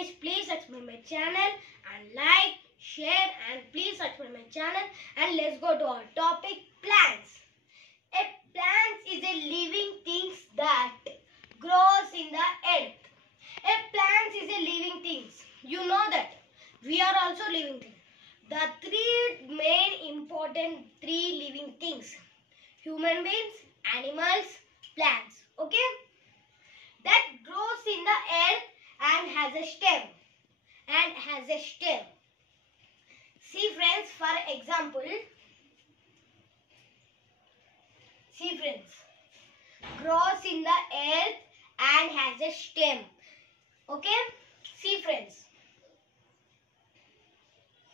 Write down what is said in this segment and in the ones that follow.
is, please subscribe my channel and like, share and please subscribe my channel. And let's go to our topic, plants. A plant is a living thing that grows in the earth. A plant is a living thing. You know that. We are also living things. The three main important living things. Human beings, animals, plants. Okay? That grows in the earth and has a stem. See friends, for example. See friends. Grows in the earth and has a stem. Okay? See friends.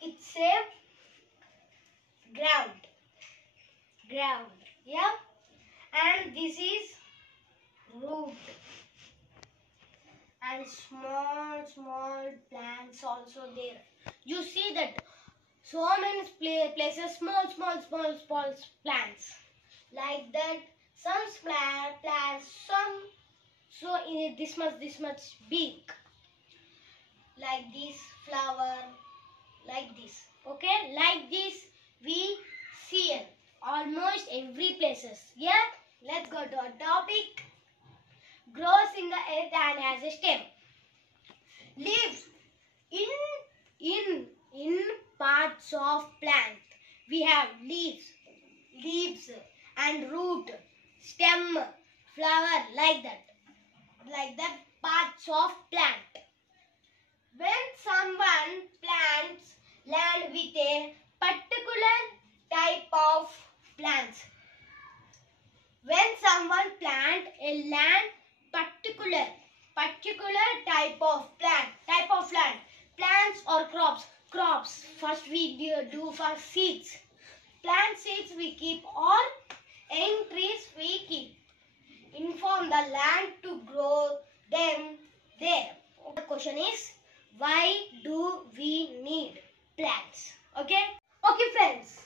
It's a ground. Yeah? And this is root. And small plants also there. You see that so many places small plants. Like that, some plants, some so this much big. Like this flower, like this. Okay, like this we see it almost every places. Yeah, let's go to our topic. Grows in the earth and has a stem. Leaves. In parts of plant we have leaves and root, stem, flower, like that parts of plant. When someone plants land with a particular type of plants, when someone plant a land particular type of land, plants or crops, first we do for seeds. Plant seeds we keep, or young trees we keep. Inform the land to grow them there. The question is, why do we need plants? Okay friends,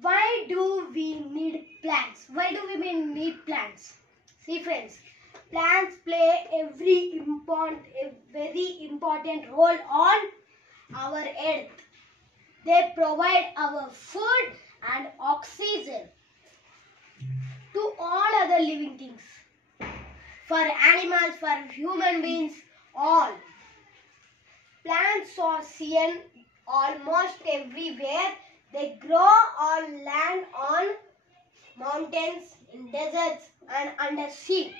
why do we need plants? Why do we need plants? See friends, plants play a very important role on our earth. They provide our food and oxygen to all other living things. For animals, for human beings, all. Plants are seen almost everywhere. They grow on land, on mountains, in deserts and under sea.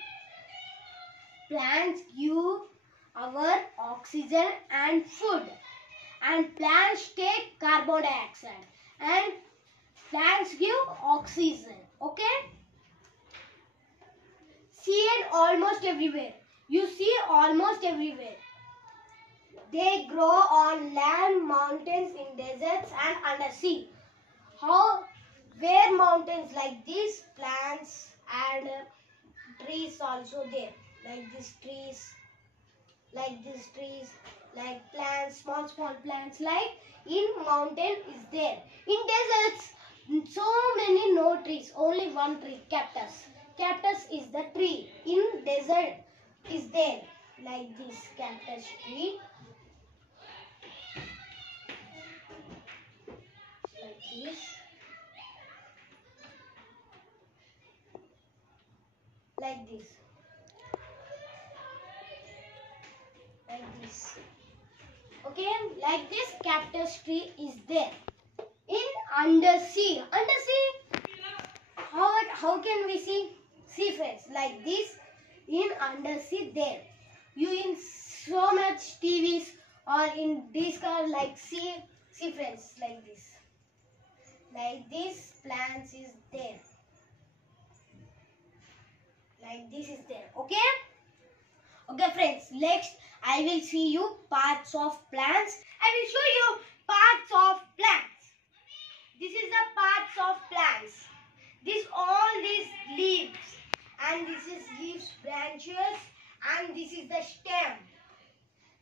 Plants give our oxygen and food. And plants take carbon dioxide. And plants give oxygen. Okay? See almost everywhere. You see almost everywhere. They grow on land, mountains, in deserts and under sea. Where mountains like these, plants and trees also there. Like these trees, like plants, small plants, like in mountain is there. In deserts, so many no trees, only one tree, cactus. Cactus is the tree. In desert is there, like this cactus tree. Like this. Like this. Like this. Okay, like this cactus tree is there. In undersea. How can we see? See friends, like this in undersea there. You in so much TVs or in this car, like see friends, like this. Like this plants is there. Like this is there. Okay friends, next I will see you parts of plants. I will show you parts of plants. This is the parts of plants. All these leaves, and this is leaves, branches, and this is the stem.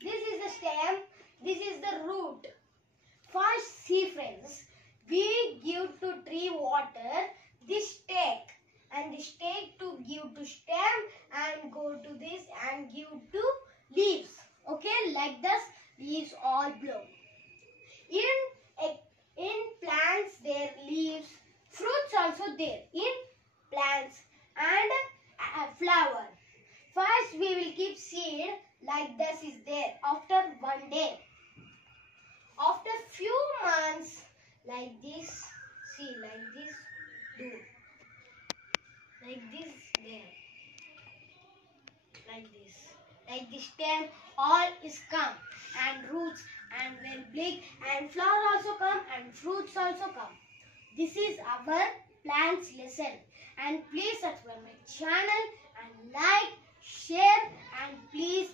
This is the stem. This is the root. First, see friends, we give to tree water. This stake, and this stake to give to stem and go to this and give to leaves. Okay, like this, leaves all bloom. In plants there leaves, fruits also there in plants and flower. First we will keep seed like this is there after 1 day. After few months like this, see like this do. Like this there. Like this stem all is come and roots and will blick and flower also come and fruits also come. This is our plants lesson, and please subscribe my channel and like, share, and please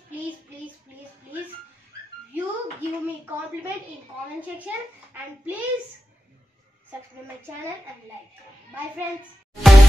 you give me compliment in comment section, and please subscribe my channel and like. Bye friends.